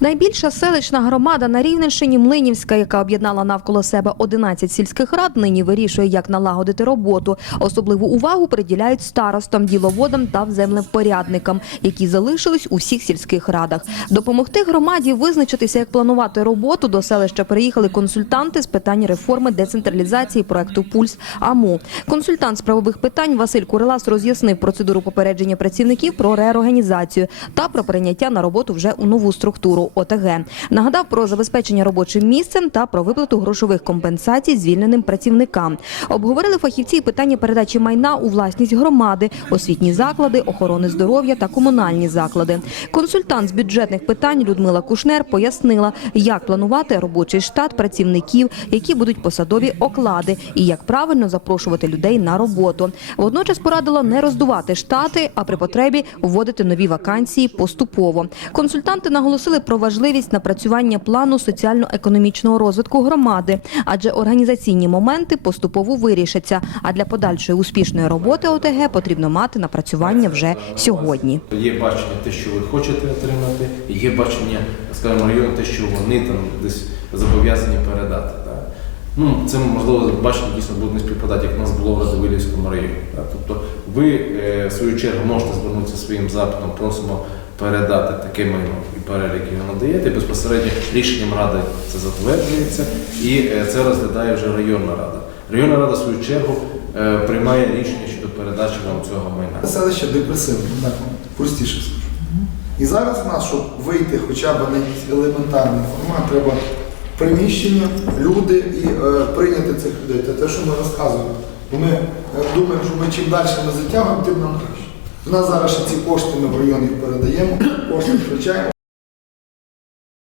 Найбільша селищна громада на Рівненщині Млинівська, яка об'єднала навколо себе 11 сільських рад, нині вирішує, як налагодити роботу. Особливу увагу приділяють старостам, діловодам та землевпорядникам, які залишились у всіх сільських радах. Допомогти громаді визначитися, як планувати роботу. До селища приїхали консультанти з питань реформи децентралізації проекту Пульс АМУ. Консультант з правових питань Василь Курилас роз'яснив процедуру попередження працівників про реорганізацію та про прийняття на роботу вже у нову структуру ОТГ. Нагадав про забезпечення робочим місцем та про виплату грошових компенсацій звільненим працівникам. Обговорили фахівці питання передачі майна у власність громади, освітні заклади, охорони здоров'я та комунальні заклади. Консультант з бюджетних питань Людмила Кушнер пояснила, як планувати робочий штат працівників, які будуть посадові оклади, і як правильно запрошувати людей на роботу. Водночас порадила не роздувати штати, а при потребі вводити нові вакансії поступово. Консультанти наголосили про важливість напрацювання плану соціально-економічного розвитку громади, адже організаційні моменти поступово вирішаться. А для подальшої успішної роботи ОТГ потрібно мати напрацювання вже сьогодні. Є бачення те, що ви хочете отримати, є бачення, скажімо, району, те, що вони там десь зобов'язані передати. Ну, це можливо бачення дійсно буде не співпадати, як у нас було в Радовилівському районі. Тобто ви е, в свою чергу можете звернутися своїм запитом, просимо передати таке майно і перелік його надаєте. Безпосередньо рішенням ради це затверджується і е, це розглядає вже районна рада. Районна рада в свою чергу е, приймає рішення щодо передачі вам цього майна. Селище депресивне, так, простіше скажу. І зараз в нас, щоб вийти хоча б на якийсь елементарний формат, треба приміщення, люди і е, прийняти цих людей. Це те, що ми розказуємо. Бо ми е, думаємо, що ми чим далі ми затягуємо, тим нам краще. У нас зараз ці кошти ми в район передаємо, кошти втрачаємо.